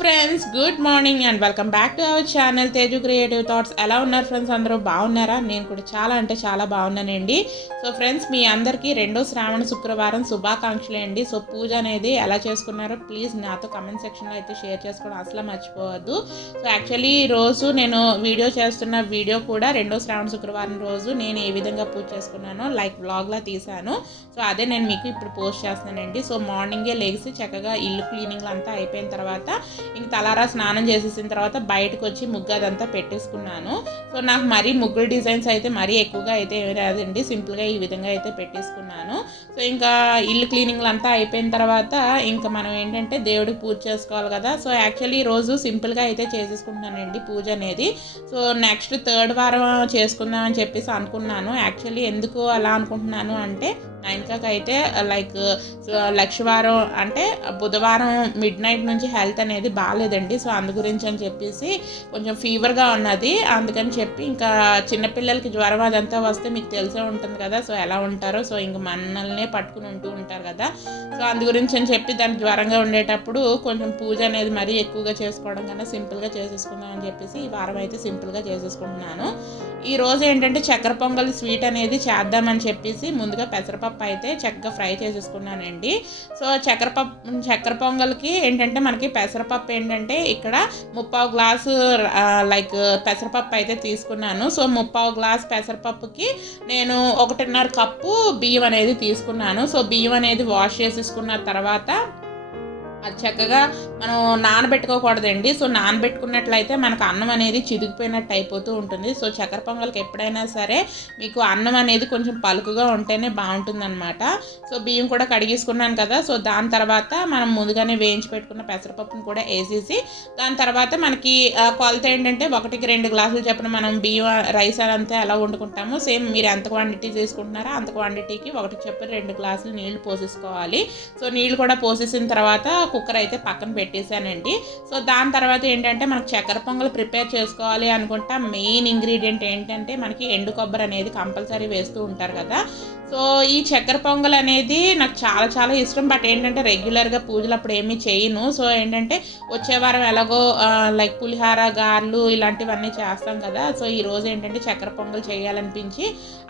Friends, good morning and welcome back to our channel Teju creative thoughts. ఎలా ఉన్నారు friends? అందరూ బాగున్నారా? నేను కూడా చాలా అంటే చాలా బాగున్నానండి. సో ఫ్రెండ్స్, మీ అందరికీ రెండో శ్రావణ శుక్రవారం శుభాకాంక్షలు అండి. సో పూజ అనేది ఎలా చేసుకున్నారో ప్లీజ్ నాతో కమెంట్ సెక్షన్లో అయితే షేర్ చేసుకోవడం అసలు మర్చిపోవద్దు. సో యాక్చువల్లీ ఈరోజు నేను వీడియో చేస్తున్న వీడియో కూడా రెండో శ్రావణ శుక్రవారం రోజు నేను ఏ విధంగా పూజ చేసుకున్నానో లైక్ వ్లాగ్లా తీశాను. సో అదే నేను మీకు ఇప్పుడు పోస్ట్ చేస్తున్నానండి. సో మార్నింగే లేచి చక్కగా ఇల్లు క్లీనింగ్ అంతా అయిపోయిన తర్వాత ఇంక తలారా స్నానం చేసేసిన తర్వాత బయటకు వచ్చి ముగ్గు అదంతా పెట్టేసుకున్నాను. సో నాకు మరీ ముగ్గులు డిజైన్స్ అయితే మరీ ఎక్కువగా అయితే ఏమి రాదండి, సింపుల్గా ఈ విధంగా అయితే పెట్టేసుకున్నాను. సో ఇంకా ఇల్లు క్లీనింగ్లు అంతా అయిపోయిన తర్వాత ఇంకా మనం ఏంటంటే దేవుడికి పూజ చేసుకోవాలి కదా. సో యాక్చువల్లీ ఈరోజు సింపుల్గా అయితే చేసేసుకుంటున్నానండి పూజ అనేది. సో నెక్స్ట్ థర్డ్ వారం చేసుకుందామని చెప్పేసి అనుకున్నాను. యాక్చువల్లీ ఎందుకు అలా అనుకుంటున్నాను అంటే నైన్కాకి అయితే లైక్ లక్షవారం అంటే బుధవారం మిడ్ నైట్ నుంచి హెల్త్ అనేది బాగాలేదండి. సో అందు గురించి అని చెప్పేసి కొంచెం ఫీవర్గా ఉన్నది. అందుకని చెప్పి ఇంకా చిన్నపిల్లలకి జ్వరం అదంతా వస్తే మీకు తెలిసే ఉంటుంది కదా, సో ఎలా ఉంటారో. సో ఇంక మనల్నే పట్టుకుని ఉంటూ ఉంటారు కదా. సో అందు గురించి అని చెప్పి దానికి జ్వరంగా ఉండేటప్పుడు కొంచెం పూజ అనేది మరీ ఎక్కువగా చేసుకోవడం కన్నా సింపుల్గా చేసేసుకుందాం అని చెప్పేసి ఈ వారం అయితే సింపుల్గా చేసేసుకుంటున్నాను. ఈ రోజు ఏంటంటే చక్కెర పొంగల్ స్వీట్ అనేది చేద్దామని చెప్పేసి ముందుగా పెసరపప్పు అయితే చక్కగా ఫ్రై చేసేసుకున్నానండి. సో చక్కెర పొంగల్కి ఏంటంటే మనకి పెసరపప్పు ఏంటంటే ఇక్కడ 3/4 గ్లాసు లైక్ పెసరపప్పు అయితే తీసుకున్నాను. సో 3/4 గ్లాస్ పెసరపప్పుకి నేను 1.5 కప్పు బియ్యం అనేది తీసుకున్నాను. సో బియ్యం అనేది వాష్ చేసేసుకున్న తర్వాత అది చక్కగా మనం నానబెట్టుకోకూడదండి. సో నానబెట్టుకున్నట్లయితే మనకు అన్నం అనేది చిరిగిపోయినట్టు అయిపోతూ ఉంటుంది. సో చక్కెర పొంగల్కి ఎప్పుడైనా సరే మీకు అన్నం అనేది కొంచెం పలుకుగా ఉంటేనే బాగుంటుందన్నమాట. సో బియ్యం కూడా కడిగేసుకున్నాను కదా. సో దాని తర్వాత మనం ముందుగానే వేయించి పెట్టుకున్న పెసరపప్పును కూడా వేసేసి దాని తర్వాత మనకి కొలత ఏంటంటే 1కి 2 గ్లాసులు చెప్పిన మనం బియ్యం రైస్ అంతా ఎలా వండుకుంటామో సేమ్ మీరు ఎంత క్వాంటిటీ చేసుకుంటున్నారో అంత క్వాంటిటీకి 1 చెప్పిన 2 గ్లాసులు నీళ్లు పోసేసుకోవాలి. సో నీళ్లు కూడా పోసేసిన తర్వాత కుక్కర్ అయితే పక్కన పెట్టేశానండి. సో దాని తర్వాత ఏంటంటే మనకు చక్కెర పొంగల్ ప్రిపేర్ చేసుకోవాలి అనుకుంటా మెయిన్ ఇంగ్రీడియంట్ ఏంటంటే మనకి ఎండు కొబ్బరి అనేది కంపల్సరీ వేస్తూ ఉంటారు కదా. సో ఈ చక్కెర పొంగల్ అనేది నాకు చాలా చాలా ఇష్టం. బట్ ఏంటంటే రెగ్యులర్గా పూజలు అప్పుడు ఏమీ చేయను. సో ఏంటంటే వచ్చే వారం ఎలాగో లైక్ పులిహార గారెలు ఇలాంటివన్నీ చేస్తాం కదా. సో ఈరోజు ఏంటంటే చక్కెర పొంగల్ చేయాలనిపించి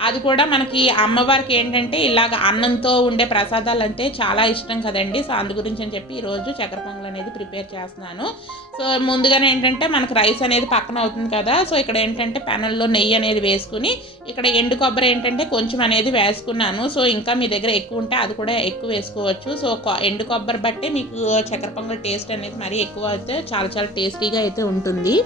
అది కూడా మనకి అమ్మవారికి ఏంటంటే ఇలాగ అన్నంతో ఉండే ప్రసాదాలు అంటే చాలా ఇష్టం కదండి. సో అందు గురించి అని చెప్పి ఈరోజు చక్కెర పొంగల్ అనేది ప్రిపేర్ చేస్తున్నాను. సో ముందుగానే ఏంటంటే మనకు రైస్ అనేది పక్కన అవుతుంది కదా. సో ఇక్కడ ఏంటంటే పెనంలో నెయ్యి అనేది వేసుకుని ఇక్కడ ఎండు కొబ్బరి ఏంటంటే కొంచెం అనేది వేసుకున్నాను. సో ఇంకా మీ దగ్గర ఎక్కువ ఉంటే అది కూడా ఎక్కువ వేసుకోవచ్చు. సో ఎండు కొబ్బరి బట్టి మీకు చక్కెర పొంగల్ టేస్ట్ అనేది మరీ ఎక్కువ అయితే చాలా చాలా టేస్టీగా అయితే ఉంటుంది.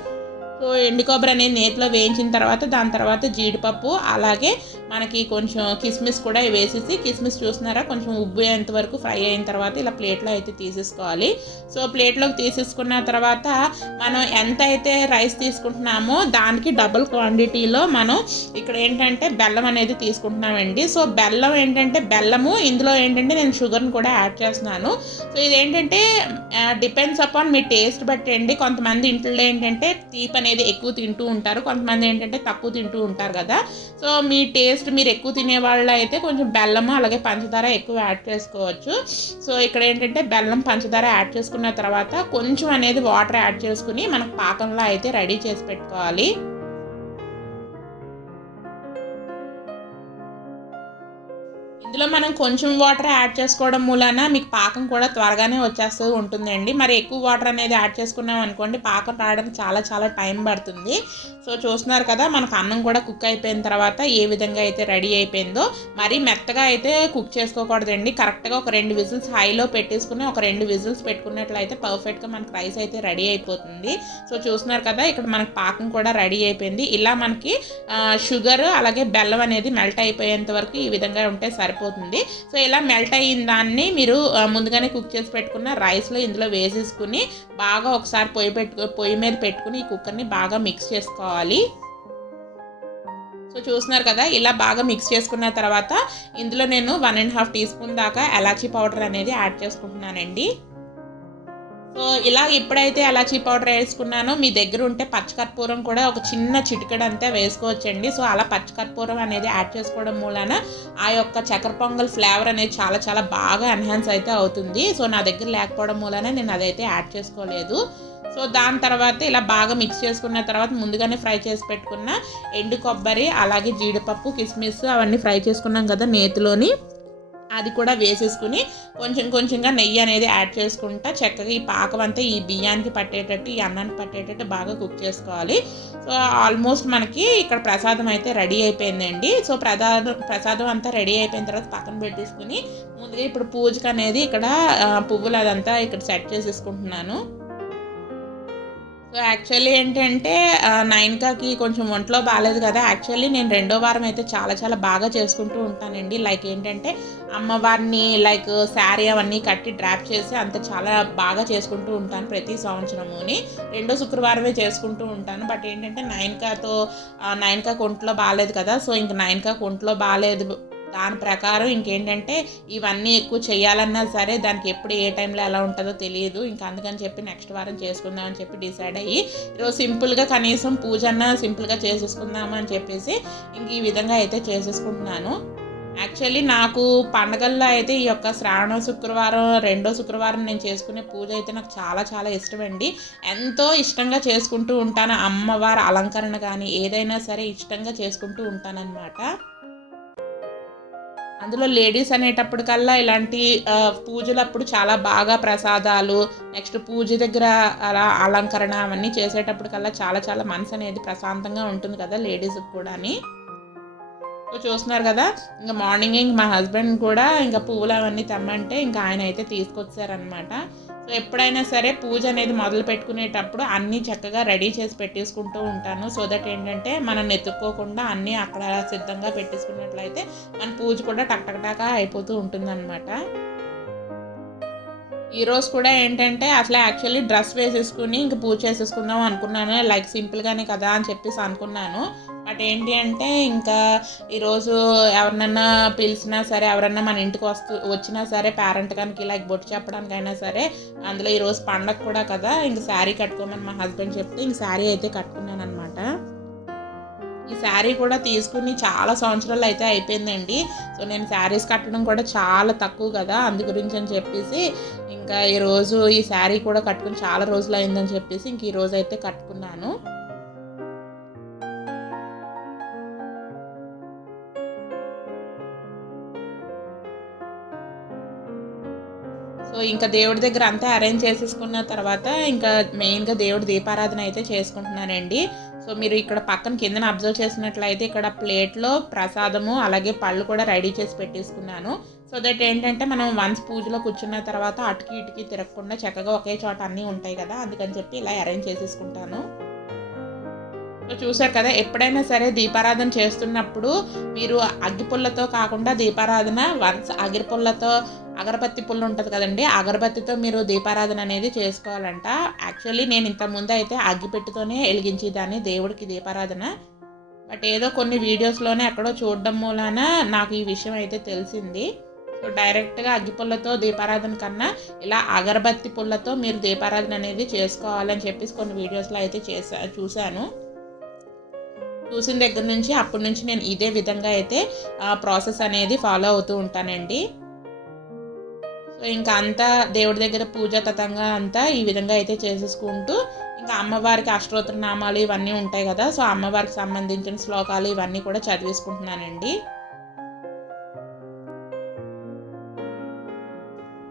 సో ఎండు కొబ్బరి అనేది నేతిలో వేయించిన తర్వాత దాని తర్వాత జీడిపప్పు అలాగే మనకి కొంచెం కిస్మిస్ కూడా వేసేసి కిస్మిస్ చూస్తున్నారా కొంచెం ఉబ్బేంత వరకు ఫ్రై అయిన తర్వాత ఇలా ప్లేట్లో అయితే తీసేసుకోవాలి. సో ప్లేట్లోకి తీసేసుకున్న తర్వాత మనం ఎంత అయితే రైస్ తీసుకుంటున్నామో దానికి డబుల్ క్వాంటిటీలో మనం ఇక్కడ ఏంటంటే బెల్లం అనేది తీసుకుంటున్నామండి. సో బెల్లం ఏంటంటే బెల్లము ఇందులో ఏంటంటే నేను షుగర్ని కూడా యాడ్ చేస్తున్నాను. సో ఇదేంటంటే డిపెండ్స్ అపాన్ మీ టేస్ట్ బట్టి అండి. కొంతమంది ఇంట్లో ఏంటంటే తీపి అనేది ఎక్కువ తింటూ ఉంటారు, కొంతమంది ఏంటంటే తక్కువ తింటూ ఉంటారు కదా. సో మీ టేస్ట్ మీరు ఎక్కువ తినే వాళ్ళు అయితే కొంచెం బెల్లము అలాగే పంచదార ఎక్కువ యాడ్ చేసుకోవచ్చు. సో ఇక్కడ ఏంటంటే బెల్లం పంచదార యాడ్ చేసుకున్న తర్వాత కొంచెం అనేది వాటర్ యాడ్ చేసుకుని మనకు పాకంలో అయితే రెడీ చేసి పెట్టుకోవాలి. ఇందులో మనం కొంచెం వాటర్ యాడ్ చేసుకోవడం మూలాన మీకు పాకం కూడా త్వరగానే వచ్చేస్తూ ఉంటుందండి. మరి ఎక్కువ వాటర్ అనేది యాడ్ చేసుకున్నాం అనుకోండి పాకం రావడానికి చాలా చాలా టైం పడుతుంది. సో చూస్తున్నారు కదా మనకు అన్నం కూడా కుక్ అయిపోయిన తర్వాత ఏ విధంగా అయితే రెడీ అయిపోయిందో. మరీ మెత్తగా అయితే కుక్ చేసుకోకూడదండి. కరెక్ట్గా ఒక 2 విజిల్స్ హైలో పెట్టేసుకుని ఒక 2 విజిల్స్ పెట్టుకున్నట్లయితే పర్ఫెక్ట్గా మనకు రైస్ అయితే రెడీ అయిపోతుంది. సో చూస్తున్నారు కదా ఇక్కడ మనకు పాకం కూడా రెడీ అయిపోయింది. ఇలా మనకి షుగర్ అలాగే బెల్లం అనేది మెల్ట్ అయిపోయేంత వరకు ఈ విధంగా ఉంటే సరిపోతుంది. సో ఇలా మెల్ట్ అయిన దాన్ని మీరు ముందుగానే కుక్ చేసి పెట్టుకున్న రైస్లో ఇందులో వేసేసుకుని బాగా ఒకసారి పొయ్యి మీద పెట్టుకుని ఈ కుక్కర్ని బాగా మిక్స్ చేసుకోవాలి. సో చూస్తున్నారు కదా ఇలా బాగా మిక్స్ చేసుకున్న తర్వాత ఇందులో నేను 1.5 టీ స్పూన్ దాకా ఎలాచీ పౌడర్ అనేది యాడ్ చేసుకుంటున్నానండి. సో ఇలా ఎప్పుడైతే ఎలాచీ పౌడర్ వేసుకున్నానో మీ దగ్గర ఉంటే పచ్చకర్పూరం కూడా ఒక చిన్న చిటికెడంతా వేసుకోవచ్చండి. సో అలా పచ్చకర్పూరం అనేది యాడ్ చేసుకోవడం మూలాన ఆ యొక్క చక్కెర పొంగల్ ఫ్లేవర్ అనేది చాలా చాలా బాగా ఎన్హాన్స్ అయితే అవుతుంది. సో నా దగ్గర లేకపోవడం మూలాన నేను అదైతే యాడ్ చేసుకోలేదు. సో దాని తర్వాత ఇలా బాగా మిక్స్ చేసుకున్న తర్వాత ముందుగానే ఫ్రై చేసి పెట్టుకున్న ఎండు కొబ్బరి అలాగే జీడిపప్పు కిస్మిస్ అవన్నీ ఫ్రై చేసుకున్నాం కదా నేతిలోని, అది కూడా వేసేసుకుని కొంచెం కొంచెంగా నెయ్యి అనేది యాడ్ చేసుకుంటా చక్కగా ఈ పాకం అంతా ఈ బియ్యానికి పట్టేటట్టు ఈ అన్నానికి పట్టేటట్టు బాగా కుక్ చేసుకోవాలి. సో ఆల్మోస్ట్ మనకి ఇక్కడ ప్రసాదం అయితే రెడీ అయిపోయిందండి. సో ప్రసాదం అంతా రెడీ అయిపోయిన తర్వాత పక్కన పెట్టేసుకుని ముందుగా ఇప్పుడు పూజకి అనేది ఇక్కడ పువ్వులు అదంతా ఇక్కడ సెట్ చేసేసుకుంటున్నాను. సో యాక్చువల్లీ ఏంటంటే నైన్కాకి కొంచెం ఒంట్లో బాగాలేదు కదా. యాక్చువల్లీ నేను రెండో వారం అయితే చాలా చాలా బాగా చేసుకుంటూ ఉంటానండి. లైక్ ఏంటంటే అమ్మవారిని లైక్ శారీ అవన్నీ కట్టి డ్రాప్ చేసి అంత చాలా బాగా చేసుకుంటూ ఉంటాను ప్రతి సంవత్సరముని. రెండో శుక్రవారమే చేసుకుంటూ ఉంటాను. బట్ ఏంటంటే నైన్కాకి ఒంట్లో బాగాలేదు కదా. సో ఇంక నైన్కాకి ఒంట్లో బాగాలేదు దాని ప్రకారం ఇంకేంటంటే ఇవన్నీ ఎక్కువ చేయాలన్నా సరే దానికి ఎప్పుడు ఏ టైంలో ఎలా ఉంటుందో తెలియదు. ఇంకా అందుకని చెప్పి నెక్స్ట్ వారం చేసుకుందామని చెప్పి డిసైడ్ అయ్యి ఈరోజు సింపుల్గా కనీసం పూజ అన్నా సింపుల్గా చేసేసుకుందామని చెప్పేసి ఇంక ఈ విధంగా అయితే చేసేసుకుంటున్నాను. యాక్చువల్లీ నాకు పండగల్లో అయితే ఈ యొక్క శ్రావణ శుక్రవారం రెండో శుక్రవారం నేను చేసుకునే పూజ అయితే నాకు చాలా చాలా ఇష్టమండి. ఎంతో ఇష్టంగా చేసుకుంటూ ఉంటాను. అమ్మవారి అలంకరణ కానీ ఏదైనా సరే ఇష్టంగా చేసుకుంటూ ఉంటానన్నమాట. అందులో లేడీస్ అనేటప్పటికల్లా ఇలాంటి పూజలప్పుడు చాలా బాగా ప్రసాదాలు నెక్స్ట్ పూజ దగ్గర అలా అలంకరణ అవన్నీ చేసేటప్పటికల్లా చాలా చాలా మనసు అనేది ప్రశాంతంగా ఉంటుంది కదా లేడీస్కి కూడా. సో చూస్తున్నారు కదా ఇంకా మార్నింగ్ మా హస్బెండ్ కూడా ఇంకా పువ్వులు అవన్నీ తెమ్మంటే ఇంకా ఆయన అయితే తీసుకొచ్చారనమాట. సో ఎప్పుడైనా సరే పూజ అనేది మొదలు పెట్టుకునేటప్పుడు అన్నీ చక్కగా రెడీ చేసి పెట్టేసుకుంటూ ఉంటాను. సో దట్ ఏంటంటే మనం ఎత్తుక్కోకుండా అన్నీ అక్కడ సిద్ధంగా పెట్టేసుకున్నట్లయితే మన పూజ కూడా టక్టక్టాగా అయిపోతూ ఉంటుందన్నమాట. ఈరోజు కూడా ఏంటంటే అసలు యాక్చువల్లీ డ్రెస్ వేసేసుకుని ఇంక పూజ చేసేసుకుందాం అనుకున్నాను. లైక్ సింపుల్గానే కదా అని చెప్పేసి అనుకున్నాను. బట్ ఏంటి అంటే ఇంకా ఈరోజు ఎవరినన్నా పిలిచినా సరే ఎవరన్నా మన ఇంటికి వచ్చినా సరే పేరెంట్ కనుక లైక్ బొట్టు చెప్పడానికైనా సరే అందులో ఈరోజు పండగ కూడా కదా ఇంక శారీ కట్టుకోమని మా హస్బెండ్ చెప్తే ఇంక శారీ అయితే కట్టుకున్నాను అనమాట. ఈ శారీ కూడా తీసుకుని చాలా సంవత్సరాలు అయితే అయిపోయిందండి. సో నేను శారీస్ కట్టడం కూడా చాలా తక్కువ కదా, అందు గురించి అని చెప్పేసి ఇంకా ఈరోజు ఈ శారీ కూడా కట్టుకుని చాలా రోజులు అయిందని చెప్పేసి ఇంక ఈరోజు అయితే కట్టుకున్నాను. సో ఇంకా దేవుడి దగ్గర అంతా అరేంజ్ చేసేసుకున్న తర్వాత ఇంకా మెయిన్గా దేవుడి దీపారాధన అయితే చేసుకుంటున్నానండి. సో మీరు ఇక్కడ పక్కన కిందన అబ్జర్వ్ చేసినట్లయితే ఇక్కడ ప్లేట్లో ప్రసాదము అలాగే పళ్ళు కూడా రెడీ చేసి పెట్టేసుకున్నాను. సో దట్ ఏంటంటే మనం వన్స్ పూజలో కూర్చున్న తర్వాత అటుకి ఇటుకి తిరగకుండా చక్కగా ఒకే చోట అన్నీ ఉంటాయి కదా, అందుకని చెప్పి ఇలా అరేంజ్ చేసేసుకుంటాను. సో చూసారు కదా ఎప్పుడైనా సరే దీపారాధన చేస్తున్నప్పుడు మీరు అగ్గిపుల్లతో కాకుండా దీపారాధన వన్స్ అగరబత్తి పుల్ల ఉంటుంది కదండి, అగరబత్తితో మీరు దీపారాధన అనేది చేసుకోవాలంట. యాక్చువల్లీ నేను ఇంతకుముందు అయితే అగ్గిపెట్టితోనే వెలిగించేదాన్ని దేవుడికి దీపారాధన. బట్ ఏదో కొన్ని వీడియోస్లోనే ఎక్కడో చూడడం మూలాన నాకు ఈ విషయం అయితే తెలిసింది. సో డైరెక్ట్గా అగ్గిపుల్లతో దీపారాధన కన్నా ఇలా అగరబత్తి పుల్లతో మీరు దీపారాధన అనేది చేసుకోవాలని చెప్పేసి కొన్ని వీడియోస్లో అయితే చూశాను. చూసిన దగ్గర నుంచి అప్పటి నుంచి నేను ఇదే విధంగా అయితే ప్రాసెస్ అనేది ఫాలో అవుతూ ఉంటానండి. సో ఇంకా అంతా దేవుడి దగ్గర పూజ తతంగా అంతా ఈ విధంగా అయితే చేసేసుకుంటూ ఇంకా అమ్మవారికి అష్టోత్తర నామాలు ఇవన్నీ ఉంటాయి కదా, సో అమ్మవారికి సంబంధించిన శ్లోకాలు ఇవన్నీ కూడా చదివేసుకుంటున్నానండి.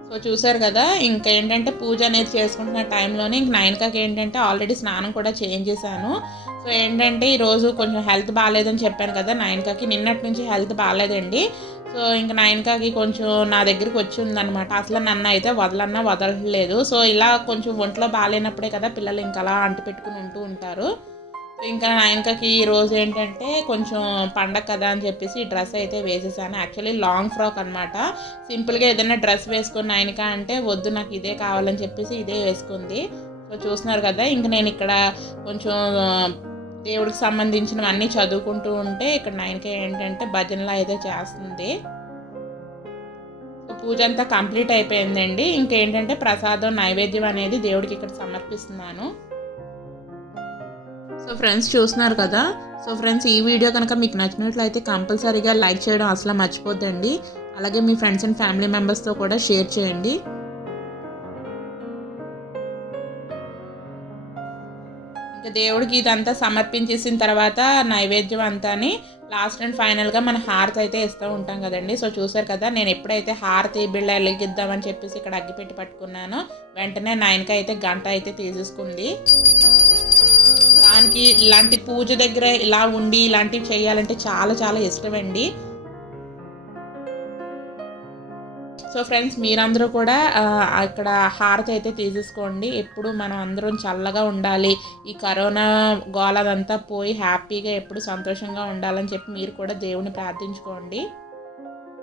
సో చూసారు కదా ఇంకా ఏంటంటే పూజ అనేది చేసుకుంటున్న టైంలోనే ఇంక నైన్కాకి ఏంటంటే ఆల్రెడీ స్నానం కూడా చేయించేసాను. సో ఏంటంటే ఈరోజు కొంచెం హెల్త్ బాగాలేదని చెప్పాను కదా, నైన్కాకి నిన్నటి నుంచి హెల్త్ బాగాలేదండి. సో ఇంక నైన్కాకి కొంచెం నా దగ్గరికి వచ్చి ఉందనమాట. అసలు నన్ను అయితే వదలలేదు. సో ఇలా కొంచెం ఒంట్లో బాగాలేనప్పుడే కదా పిల్లలు ఇంకా అలా అంటు పెట్టుకుని ఉంటూ ఉంటారు. ఇంకా నైన్కాకి ఈరోజు ఏంటంటే కొంచెం పండగ కదా అని చెప్పేసి ఈ డ్రెస్ అయితే వేసేసాను. యాక్చువల్లీ లాంగ్ ఫ్రాక్ అనమాట. సింపుల్గా ఏదైనా డ్రెస్ వేసుకొని నైన్క అంటే వద్దు నాకు ఇదే కావాలని చెప్పేసి ఇదే వేసుకుంది. సో చూస్తున్నారు కదా ఇంక నేను ఇక్కడ కొంచెం దేవుడికి సంబంధించినవన్నీ చదువుకుంటూ ఉంటే ఇక్కడ నైన్క ఏంటంటే భజనలో అయితే చేస్తుంది. పూజ అంతా కంప్లీట్ అయిపోయిందండి. ఇంకేంటంటే ప్రసాదం నైవేద్యం అనేది దేవుడికి ఇక్కడ సమర్పిస్తున్నాను. సో ఫ్రెండ్స్ చూస్తున్నారు కదా. సో ఫ్రెండ్స్ ఈ వీడియో కనుక మీకు నచ్చినట్లయితే కంపల్సరీగా లైక్ చేయడం అసలు మర్చిపోద్దండి. అలాగే మీ ఫ్రెండ్స్ అండ్ ఫ్యామిలీ మెంబర్స్తో కూడా షేర్ చేయండి. ఇంకా దేవుడికి ఇదంతా సమర్పించేసిన తర్వాత నైవేద్యం అంతాని లాస్ట్ అండ్ ఫైనల్గా మన హారతి అయితే ఇస్తూ ఉంటాం కదండి. సో చూసారు కదా, నేను ఎప్పుడైతే హారతి బిళ్ళ వెలిగిద్దామని చెప్పేసి ఇక్కడ అగ్గిపెట్టి పట్టుకున్నానో వెంటనే 9కి అయితే గంట అయితే తీసేసుకుంది. దానికి ఇలాంటి పూజ దగ్గర ఇలా ఉండి ఇలాంటివి చేయాలంటే చాలా చాలా ఇష్టమండి. సో ఫ్రెండ్స్ మీరందరూ కూడా ఇక్కడ హారతి అయితే తీసేసుకోండి. ఎప్పుడు మనం అందరం చల్లగా ఉండాలి, ఈ కరోనా గోలదంతా పోయి హ్యాపీగా ఎప్పుడు సంతోషంగా ఉండాలని చెప్పి మీరు కూడా దేవుని ప్రార్థించుకోండి.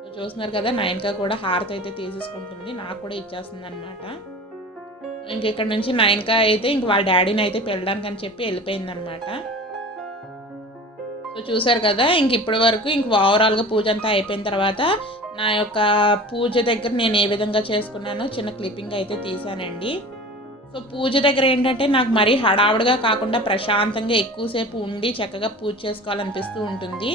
సో చూస్తున్నారు కదా, 9గా కూడా హారతి అయితే తీసేసుకుంటుంది, నాకు కూడా ఇచ్చేస్తుంది అనమాట. ఇంక ఇక్కడ నుంచి 9గా అయితే ఇంక వాళ్ళ డాడీని అయితే పెళ్ళడానికి అని చెప్పి వెళ్ళిపోయిందనమాట. సో చూసారు కదా, ఇంక ఇప్పటి వరకు ఇంక ఓవరాల్గా పూజ అంతా అయిపోయిన తర్వాత నా యొక్క పూజ దగ్గర నేను ఏ విధంగా చేసుకున్నానో చిన్న క్లిప్పింగ్ అయితే తీసానండి. సో పూజ దగ్గర ఏంటంటే నాకు మరీ హడావుడిగా కాకుండా ప్రశాంతంగా ఎక్కువసేపు ఉండి చక్కగా పూజ చేసుకోవాలనిపిస్తూ ఉంటుంది.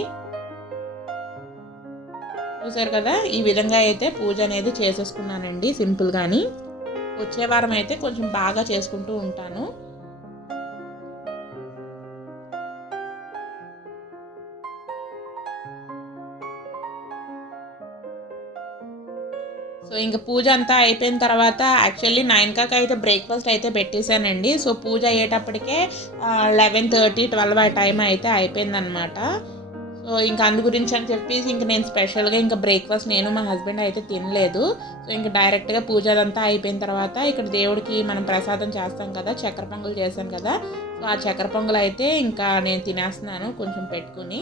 చూసారు కదా, ఈ విధంగా అయితే పూజ అనేది చేసేసుకున్నానండి సింపుల్గాని. వచ్చే వారం అయితే కొంచెం బాగా చేసుకుంటూ ఉంటాను. సో ఇంకా పూజ అంతా అయిపోయిన తర్వాత యాక్చువల్లీ 9కి అయితే బ్రేక్ఫాస్ట్ అయితే పెట్టేశానండి. సో పూజ అయ్యేటప్పటికే 11:30, 12 ఆ టైం అయితే అయిపోయిందనమాట. సో ఇంకా అందు గురించి అని చెప్పేసి ఇంక నేను స్పెషల్గా ఇంకా బ్రేక్ఫాస్ట్ నేను మా హస్బెండ్ అయితే తినలేదు. సో ఇంకా డైరెక్ట్గా పూజ అదంతా అయిపోయిన తర్వాత ఇక్కడ దేవుడికి మనం ప్రసాదం చేస్తాం కదా, చక్కెర పొంగల్ చేశాను కదా. సో ఆ చక్కెర పొంగల్ అయితే ఇంకా నేను తినేస్తున్నాను కొంచెం పెట్టుకుని.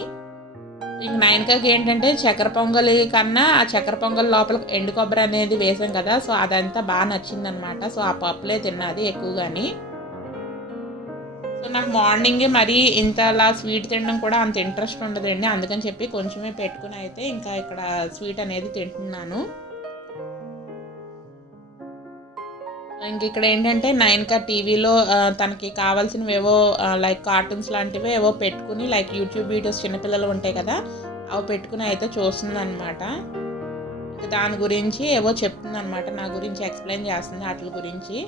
ఇంక 9కి ఏంటంటే చక్కెర పొంగలి కన్నా ఆ చక్కెర పొంగల్ లోపల ఎండు కొబ్బరి అనేది వేసాం కదా, సో అదంతా బాగా నచ్చిందనమాట. సో ఆ పప్పులే తిన్నది ఎక్కువగాని. సో నాకు మార్నింగే మరీ ఇంతలా స్వీట్ తినడం కూడా అంత ఇంట్రెస్ట్ ఉండదండి, అందుకని చెప్పి కొంచెమే పెట్టుకుని అయితే ఇంకా ఇక్కడ స్వీట్ అనేది తింటున్నాను. ఇంక ఇక్కడ ఏంటంటే 9కి టీవీలో తనకి కావాల్సినవి ఏవో లైక్ కార్టూన్స్ లాంటివి ఏవో పెట్టుకుని, లైక్ యూట్యూబ్ వీడియోస్ చిన్నపిల్లలు ఉంటాయి కదా, అవి పెట్టుకుని అయితే చూస్తుంది అనమాట. ఇంక దాని గురించి ఏవో చెప్తుంది అనమాట, నా గురించి ఎక్స్ప్లెయిన్ చేస్తుంది వాటి గురించి.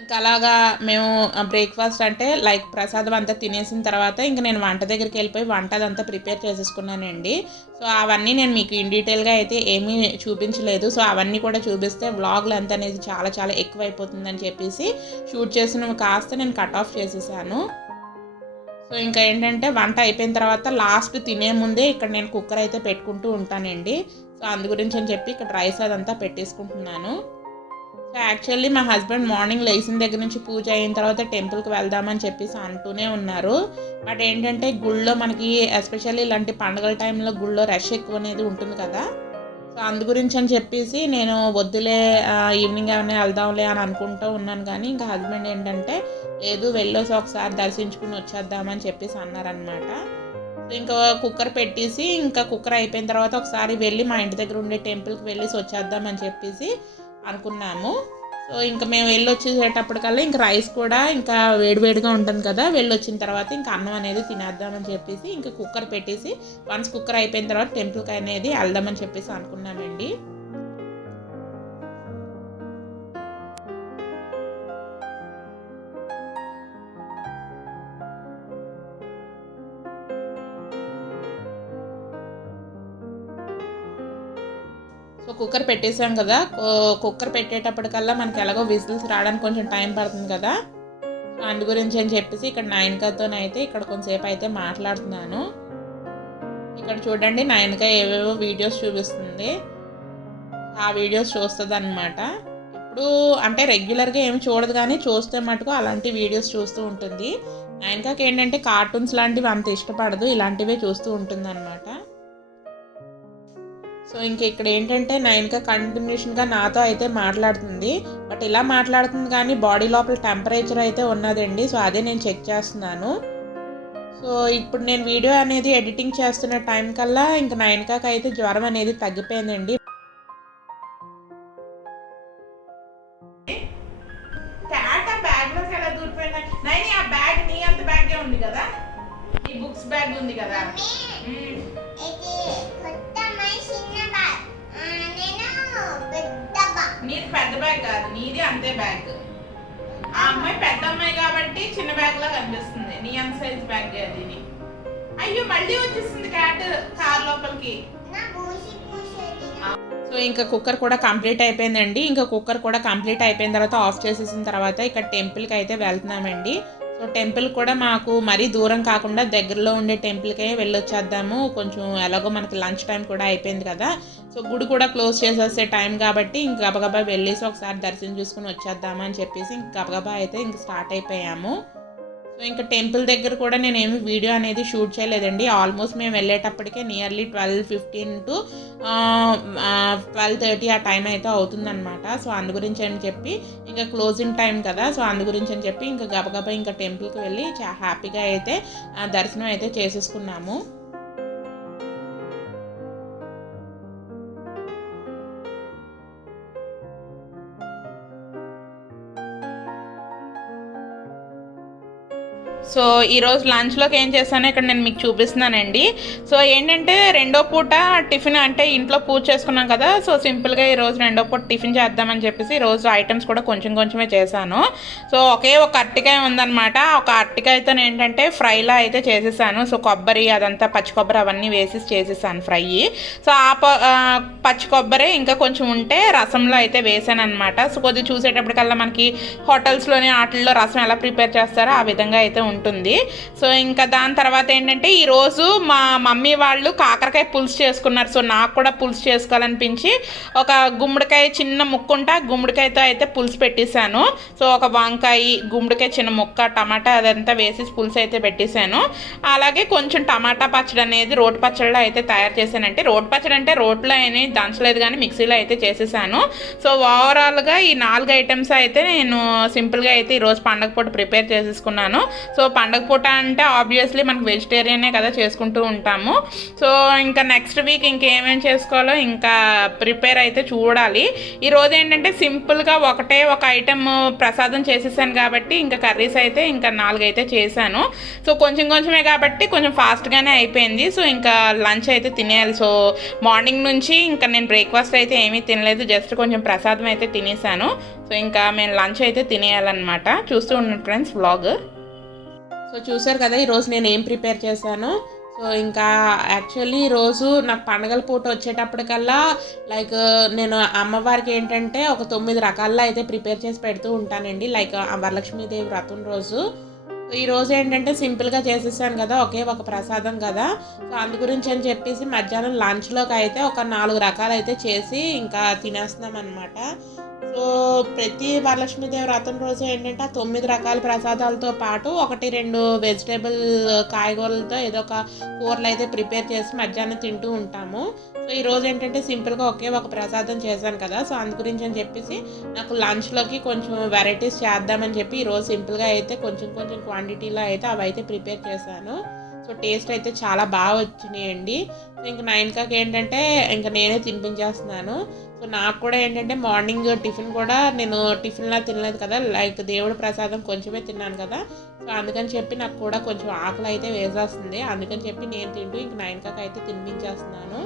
ఇంకా అలాగా మేము బ్రేక్ఫాస్ట్ అంటే లైక్ ప్రసాదం అంతా తినేసిన తర్వాత ఇంక నేను వంట దగ్గరికి వెళ్ళిపోయి వంట అదంతా ప్రిపేర్ చేసేసుకున్నానండి. సో అవన్నీ నేను మీకు ఇన్ డీటెయిల్గా అయితే ఏమీ చూపించలేదు. సో అవన్నీ కూడా చూపిస్తే వ్లాగ్ లెంత్ అనేది చాలా చాలా ఎక్కువైపోతుందని చెప్పేసి షూట్ చేసినవి కాస్త నేను కట్ ఆఫ్ చేసేసాను. సో ఇంకా ఏంటంటే వంట అయిపోయిన తర్వాత లాస్ట్ తినే ముందే ఇక్కడ నేను కుక్కర్ అయితే పెట్టుకుంటూ ఉంటానండి. సో అందు గురించి అని చెప్పి ఇక్కడ రైస్ అదంతా పెట్టేసుకుంటున్నాను. సో యాక్చువల్లీ మా హస్బెండ్ మార్నింగ్ లేచిన దగ్గర నుంచి పూజ అయిన తర్వాత టెంపుల్కి వెళ్దామని చెప్పేసి అంటూనే ఉన్నారు. బట్ ఏంటంటే గుళ్ళో మనకి ఎస్పెషల్లీ ఇలాంటి పండుగల టైంలో గుళ్ళో రష్ ఎక్కువ అనేది ఉంటుంది కదా. సో అందు గురించి అని చెప్పేసి నేను వద్దులే ఈవినింగ్ ఏమైనా వెళ్దాంలే అని అనుకుంటూ ఉన్నాను. కానీ ఇంకా హస్బెండ్ ఏంటంటే లేదు వెళ్ళేసి ఒకసారి దర్శించుకుని వచ్చేద్దామని చెప్పేసి అన్నారనమాట. సో ఇంకా కుక్కర్ పెట్టేసి ఇంకా కుక్కర్ అయిపోయిన తర్వాత ఒకసారి వెళ్ళి మా ఇంటి దగ్గర ఉండే టెంపుల్కి వెళ్ళేసి వచ్చేద్దామని చెప్పేసి అనుకున్నాము. సో ఇంకా మేము వెళ్ళి వచ్చేసేటప్పటికల్లా ఇంకా రైస్ కూడా ఇంకా వేడివేడిగా ఉంటుంది కదా, వెళ్ళొచ్చిన తర్వాత ఇంకా అన్నం అనేది తినేద్దామని చెప్పేసి ఇంకా కుక్కర్ పెట్టేసి వన్స్ కుక్కర్ అయిపోయిన తర్వాత టెంపుల్కి అనేది వెళ్దామని చెప్పేసి అనుకున్నామండి. సో కుక్కర్ పెట్టేసాం కదా, కుక్కర్ పెట్టేటప్పటికల్లా మనకి ఎలాగో విజిల్స్ రావడానికి కొంచెం టైం పడుతుంది కదా. సో అందు గురించి అని చెప్పేసి ఇక్కడ 9కతోనైతే ఇక్కడ కొంతసేపు అయితే మాట్లాడుతున్నాను. ఇక్కడ చూడండి 9క ఏవేవో వీడియోస్ చూపిస్తుంది, ఆ వీడియోస్ చూస్తుంది అనమాట. ఇప్పుడు అంటే రెగ్యులర్గా ఏమి చూడదు కానీ చూస్తే మటుకు అలాంటి వీడియోస్ చూస్తూ ఉంటుంది. 9కకి ఏంటంటే కార్టూన్స్ లాంటివి అంత ఇష్టపడదు, ఇలాంటివే చూస్తూ ఉంటుంది అనమాట. సో ఇంక ఇక్కడ ఏంటంటే 9క కంటిన్యూషన్గా నాతో అయితే మాట్లాడుతుంది. బట్ ఇలా మాట్లాడుతుంది కానీ బాడీ లోపల టెంపరేచర్ అయితే ఉన్నదండి. సో అదే నేను చెక్ చేస్తున్నాను. సో ఇప్పుడు నేను వీడియో అనేది ఎడిటింగ్ చేస్తున్న టైం కల్లా ఇంకా నయనకకి అయితే జ్వరం అనేది తగ్గిపోయిందండి. బ్యాగ్లోకి ఎలా దూరిపోయినా నైని, ఆ బ్యాగ్ నీ అంత బ్యాగే ఉంది కదా, ఈ బుక్స్ బ్యాగ్ ఉంది కదా. నీది పెద్ద బ్యాగ్ కాదు, నీది అంతే బ్యాగ్. ఆ అమ్మాయి పెద్ద అమ్మాయి కాబట్టి చిన్న బ్యాగ్ లా కనిపిస్తుంది, నీ అంత సైజ్ బ్యాగ్ అది. అయ్యో మళ్ళీ వచ్చేసింది క్యాట్ కార్ లోపలికి. సో ఇంకా కుక్కర్ కూడా కంప్లీట్ అయిపోయిందండి. ఇంకా కుక్కర్ కూడా కంప్లీట్ అయిపోయిన తర్వాత ఆఫ్ చేసేసిన తర్వాత ఇక్కడ టెంపుల్కి అయితే వెళ్తున్నామండి. సో టెంపుల్ కూడా మాకు మరీ దూరం కాకుండా దగ్గరలో ఉండే టెంపుల్కే వెళ్ళొచ్చేద్దాము. కొంచెం ఎలాగో మనకి లంచ్ టైం కూడా అయిపోయింది కదా, సో గుడి కూడా క్లోజ్ చేసేసే టైం కాబట్టి ఇంక గబగబా వెళ్ళేసి ఒకసారి దర్శనం చూసుకుని వచ్చేద్దామా అని చెప్పేసి ఇంక గబగబా అయితే ఇంక స్టార్ట్ అయిపోయాము. సో ఇంకా టెంపుల్ దగ్గర కూడా నేనేమి వీడియో అనేది షూట్ చేయలేదండి. ఆల్మోస్ట్ మేము వెళ్ళేటప్పటికే నియర్లీ 12:15 to 12:30 ఆ టైం అయితే అవుతుందన్నమాట. సో అందు గురించి అని చెప్పి ఇంకా క్లోజింగ్ టైం కదా, సో అందు గురించి అని చెప్పి ఇంకా గబగబా ఇంకా టెంపుల్కి వెళ్ళి హ్యాపీగా అయితే దర్శనం అయితే చేసేసుకున్నాము. సో ఈరోజు లంచ్లోకి ఏం చేస్తానో ఇక్కడ నేను మీకు చూపిస్తున్నానండి. సో ఏంటంటే రెండో పూట టిఫిన్ అంటే ఇంట్లో పూజ చేసుకున్నాం కదా, సో సింపుల్గా ఈరోజు రెండో పూట టిఫిన్ చేద్దామని చెప్పేసి ఈరోజు ఐటమ్స్ కూడా కొంచెం కొంచెమే చేశాను. సో ఒకే ఒక అరటికాయ ఉందన్నమాట. ఒక అరటికాయతో ఏంటంటే ఫ్రైలా అయితే చేసేసాను. సో కొబ్బరి అదంతా పచ్చి కొబ్బరి అవన్నీ వేసి చేసేసాను ఫ్రై. సో ఆ పచ్చి కొబ్బరి ఇంకా కొంచెం ఉంటే రసంలో అయితే వేసాను అనమాట. సో కొద్దిగా చూసేటప్పటికల్లా మనకి హోటల్స్లోని వాటిల్లో రసం ఎలా ప్రిపేర్ చేస్తారో ఆ విధంగా అయితే ఉంటుంది. సో ఇంకా దాని తర్వాత ఏంటంటే ఈరోజు మా మమ్మీ వాళ్ళు కాకరకాయ పులుసు చేసుకున్నారు. సో నాకు కూడా పులుసు చేసుకోవాలనిపించి ఒక గుమ్మడికాయ చిన్న ముక్క ఉంటే గుమ్మడికాయతో అయితే పులుసు పెట్టేశాను. సో ఒక వంకాయ, గుమ్మడికాయ చిన్న ముక్క, టమాటా అదంతా వేసి పులుసు అయితే పెట్టేశాను. అలాగే కొంచెం టమాటా పచ్చడి అనేది రోటి పచ్చడిలో అయితే తయారు చేశానంటే, రోటి పచ్చడి అంటే రోట్లో అయినా దంచలేదు కానీ మిక్సీలో అయితే చేసేసాను. సో ఓవరాల్గా ఈ 4 ఐటమ్స్ అయితే నేను సింపుల్గా అయితే ఈరోజు పండగ పూట ప్రిపేర్ చేసేసుకున్నాను. సో పండగ పూట అంటే ఆబ్వియస్లీ మనకు వెజిటేరియనే కదా చేసుకుంటూ ఉంటాము. సో ఇంకా నెక్స్ట్ వీక్ ఇంకేమేమి చేసుకోవాలో ఇంకా ప్రిపేర్ అయితే చూడాలి. ఈరోజు ఏంటంటే సింపుల్గా ఒకటే ఒక ఐటెం ప్రసాదం చేసేసాను కాబట్టి ఇంకా కర్రీస్ అయితే ఇంకా 4 అయితే చేశాను. సో కొంచెం కొంచెమే కాబట్టి కొంచెం ఫాస్ట్గానే అయిపోయింది. సో ఇంకా లంచ్ అయితే తినేయాలి. సో మార్నింగ్ నుంచి ఇంకా నేను బ్రేక్ఫాస్ట్ అయితే ఏమీ తినలేదు, జస్ట్ కొంచెం ప్రసాదం అయితే తినేసాను. సో ఇంకా మేము లంచ్ అయితే తినేయాలన్నమాట. చూస్తూ ఉన్నాను ఫ్రెండ్స్ వ్లాగ్. సో చూసారు కదా ఈరోజు నేను ఏం ప్రిపేర్ చేశాను. సో ఇంకా యాక్చువల్లీ ఈరోజు నాకు పండగల పూట వచ్చేటప్పటికల్లా లైక్ నేను అమ్మవారికి ఏంటంటే ఒక 9 రకాల్లో అయితే ప్రిపేర్ చేసి పెడుతూ ఉంటానండి. లైక్ వరలక్ష్మీదేవి వ్రతం రోజు. ఈరోజు ఏంటంటే సింపుల్గా చేసేసాను కదా, ఒకే ఒక ప్రసాదం కదా. సో అందు గురించి అని చెప్పేసి మధ్యాహ్నం లంచ్లోకి అయితే ఒక 4 రకాలు అయితే చేసి ఇంకా తినేస్తున్నాం అనమాట. సో ప్రతి వరలక్ష్మీదేవి వ్రతం రోజు ఏంటంటే 9 రకాల ప్రసాదాలతో పాటు 1-2 వెజిటేబుల్ కాయగూరలతో ఏదో ఒక కూరలు అయితే ప్రిపేర్ చేసి మధ్యాహ్నం తింటూ ఉంటాము. సో ఈరోజు ఏంటంటే సింపుల్గా ఒకే ఒక ప్రసాదం చేశాను కదా, సో అందు గురించి అని చెప్పేసి నాకు లంచ్లోకి కొంచెం వెరైటీస్ చేద్దామని చెప్పి ఈరోజు సింపుల్గా అయితే కొంచెం కొంచెం క్వాంటిటీలో అయితే అవి అయితే ప్రిపేర్ చేశాను. సో టేస్ట్ అయితే చాలా బాగా వచ్చినాయండి. సో ఇంక నైన్కాకి ఏంటంటే ఇంకా నేనే తినిపించేస్తున్నాను. సో నాకు కూడా ఏంటంటే మార్నింగ్ టిఫిన్ కూడా నేను టిఫిన్లా తినలేదు కదా, లైక్ దేవుడి ప్రసాదం కొంచెమే తిన్నాను కదా. సో అందుకని చెప్పి నాకు కూడా కొంచెం ఆకలి అయితే వేసేస్తుంది. అందుకని చెప్పి నేను తింటూ ఇంక నైన్కాకి అయితే తినిపించేస్తున్నాను.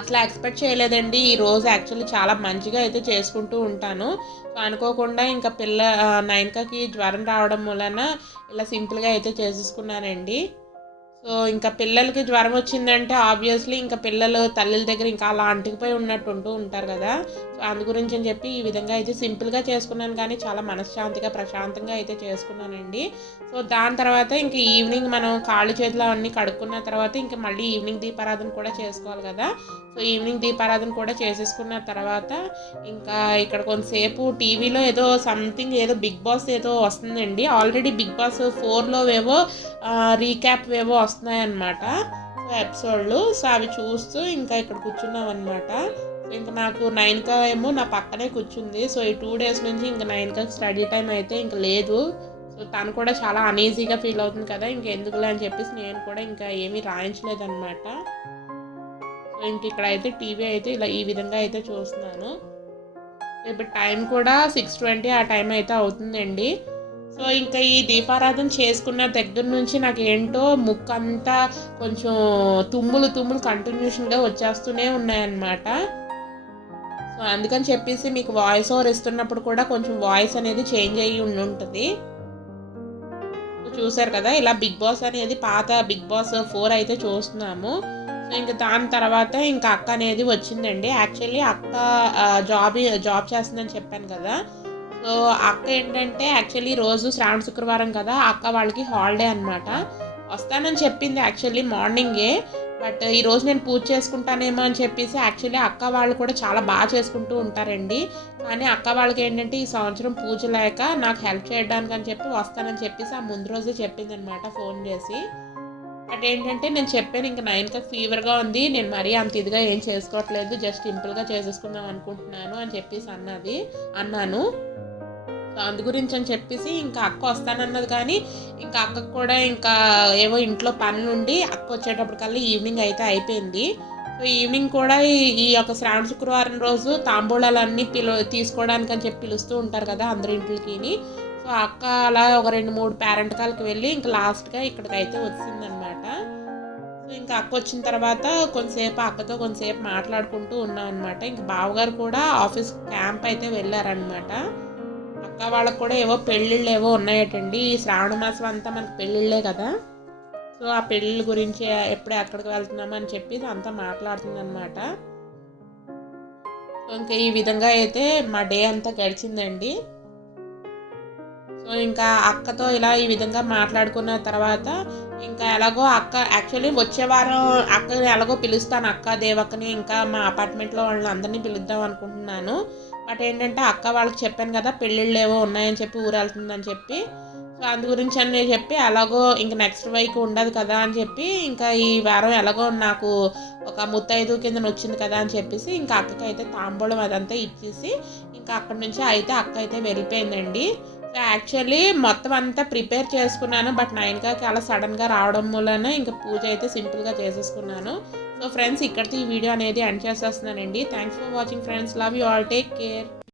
అసలు ఎక్స్పెక్ట్ చేయలేదండి, ఈరోజు యాక్చువల్లీ చాలా మంచిగా అయితే చేసుకుంటూ ఉంటాను. సో అనుకోకుండా ఇంకా నైన్కాకి జ్వరం రావడం వలన ఇలా సింపుల్గా అయితే చేసేసుకున్నానండి. సో ఇంకా పిల్లలకి జ్వరం వచ్చిందంటే ఆబ్వియస్లీ ఇంకా పిల్లలు తల్లిల దగ్గర ఇంకా అలా అంటుకుపోయి ఉన్నట్టు ఉంటూ ఉంటారు కదా. సో అందు గురించి అని చెప్పి ఈ విధంగా అయితే సింపుల్గా చేసుకున్నాను, కానీ చాలా మనశ్శాంతిగా ప్రశాంతంగా అయితే చేసుకున్నానండి. సో దాని తర్వాత ఇంక ఈవినింగ్ మనం కాళ్ళు చేతులు అవన్నీ కడుక్కున్న తర్వాత ఇంకా మళ్ళీ ఈవినింగ్ దీపారాధన కూడా చేసుకోవాలి కదా. సో ఈవినింగ్ దీపారాధన కూడా చేసేసుకున్న తర్వాత ఇంకా ఇక్కడ కొంతసేపు టీవీలో ఏదో సంథింగ్ ఏదో బిగ్ బాస్ ఏదో వస్తుందండి. ఆల్రెడీ బిగ్ బాస్ 4లో ఏవో రీక్యాప్ ఏవో వస్తున్నాయన్నమాట. సో ఎపిసోడ్లు, సో అవి చూస్తూ ఇంకా ఇక్కడ కూర్చున్నాం అనమాట. సో ఇంకా నాకు నైన్కా ఏమో నా పక్కనే కూర్చుంది. సో ఈ 2 days నుంచి ఇంకా నైన్కాకి స్టడీ టైం అయితే ఇంకా లేదు. సో సో తను కూడా చాలా అనీజీగా ఫీల్ అవుతుంది కదా, ఇంకెందుకులే అని చెప్పేసి నేను కూడా ఇంకా ఏమీ రాయించలేదన్నమాట. సో ఇంక ఇక్కడ అయితే టీవీ అయితే ఇలా ఈ విధంగా అయితే చూస్తున్నాను. ఇప్పుడు టైం కూడా 6:20 ఆ టైం అయితే అవుతుందండి. సో ఇంకా ఈ దీపారాధన చేసుకున్న దగ్గర నుంచి నాకు ఏంటో ముక్కంతా కొంచెం తుమ్ములు కంటిన్యూషన్గా వచ్చేస్తూనే ఉన్నాయన్నమాట. సో అందుకని చెప్పేసి మీకు వాయిస్ ఓవర్ ఇస్తున్నప్పుడు కూడా కొంచెం వాయిస్ అనేది చేంజ్ అయ్యి ఉంటుంది. చూసారు కదా, ఇలా బిగ్ బాస్ అనేది పాత బిగ్ బాస్ 4 అయితే చూస్తున్నాము. సో ఇంకా దాని తర్వాత ఇంకా అక్క అనేది వచ్చిందండి. యాక్చువల్లీ అక్క జాబ్ చేస్తుందని చెప్పాను కదా. సో అక్క ఏంటంటే యాక్చువల్లీ రోజు శ్రావణ శుక్రవారం కదా, అక్క వాళ్ళకి హాలిడే అనమాట. వస్తానని చెప్పింది యాక్చువల్లీ మార్నింగే. బట్ ఈరోజు నేను పూజ చేసుకుంటానేమో అని చెప్పేసి యాక్చువల్లీ అక్క వాళ్ళు కూడా చాలా బాగా చేసుకుంటూ ఉంటారండి. కానీ అక్క వాళ్ళకి ఏంటంటే ఈ సంవత్సరం పూజ లేక నాకు హెల్ప్ చేయడానికి అని చెప్పి వస్తానని చెప్పేసి ఆ ముందు రోజే చెప్పింది అనమాట ఫోన్ చేసి. బట్ ఏంటంటే నేను చెప్పాను ఇంకా 9కి ఫీవర్గా ఉంది, నేను మరీ అంత ఇదిగా ఏం చేసుకోవట్లేదు, జస్ట్ సింపుల్గా చేసేసుకుందాం అనుకుంటున్నాను అని చెప్పేసి అన్నాను. సో అందు గురించి అని చెప్పేసి ఇంకా అక్క వస్తానన్నది. కానీ ఇంకా అక్కకు కూడా ఇంకా ఏవో ఇంట్లో పనులుండి అక్క వచ్చేటప్పటికల్లా ఈవినింగ్ అయితే అయిపోయింది. సో ఈవినింగ్ కూడా ఈ యొక్క శ్రావణ శుక్రవారం రోజు తాంబూలాలన్నీ తీసుకోవడానికి అని చెప్పి పిలుస్తూ ఉంటారు కదా అందరి ఇంట్లోకి. సో అక్క అలా ఒక 2-3 పేరెంట్ కాలకి వెళ్ళి ఇంకా లాస్ట్గా ఇక్కడికైతే వచ్చిందనమాట. సో ఇంకా అక్క వచ్చిన తర్వాత అక్కతో కొంతసేపు మాట్లాడుకుంటూ ఉన్నాం అనమాట. ఇంక బావగారు కూడా ఆఫీస్ క్యాంప్ అయితే వెళ్ళారనమాట. అక్క వాళ్ళకు కూడా ఏవో పెళ్ళిళ్ళు ఏవో ఉన్నాయటండి. ఈ శ్రావణ మాసం అంతా మనకు పెళ్ళిళ్ళే కదా. సో ఆ పెళ్ళిళ్ళ గురించి ఎప్పుడే ఎక్కడికి వెళ్తున్నామని అని చెప్పి అంతా మాట్లాడుతుంది అనమాట. సో ఇంకా ఈ విధంగా అయితే మా డే అంతా గడిచిందండి. సో ఇంకా అక్కతో ఇలా ఈ విధంగా మాట్లాడుకున్న తర్వాత ఇంకా ఎలాగో అక్క యాక్చువల్లీ వచ్చే వారం అక్కని ఎలాగో పిలుస్తాను, అక్క దేవక్కని ఇంకా మా అపార్ట్మెంట్లో వాళ్ళని అందరినీ పిలుద్దాం అనుకుంటున్నాను. బట్ ఏంటంటే అక్క వాళ్ళకి చెప్పాను కదా పెళ్ళిళ్ళు ఏవో ఉన్నాయని చెప్పి ఊరు వెళ్తుందని చెప్పి. సో అందు గురించి అని చెప్పి అలాగో ఇంక నెక్స్ట్ వీక్ ఉండదు కదా అని చెప్పి ఇంకా ఈ వారం ఎలాగో నాకు ఒక ముత్తైదు కింద వచ్చింది కదా అని చెప్పేసి ఇంకా అక్కకి అయితే తాంబూలం అదంతా ఇచ్చేసి ఇంకా అక్కడి నుంచి అయితే అక్క అయితే వెళ్ళిపోయిందండి. సో యాక్చువల్లీ మొత్తం అంతా ప్రిపేర్ చేసుకున్నాను. బట్ 9కి అలా సడన్గా రావడం వలన ఇంకా పూజ అయితే సింపుల్గా చేసేసుకున్నాను. సో ఫ్రెండ్స్, ఇక్కడితో ఈ వీడియో అనేది ఎండ్ చేసేస్తున్నానండి. Thanks for watching friends. Love you all. Take care.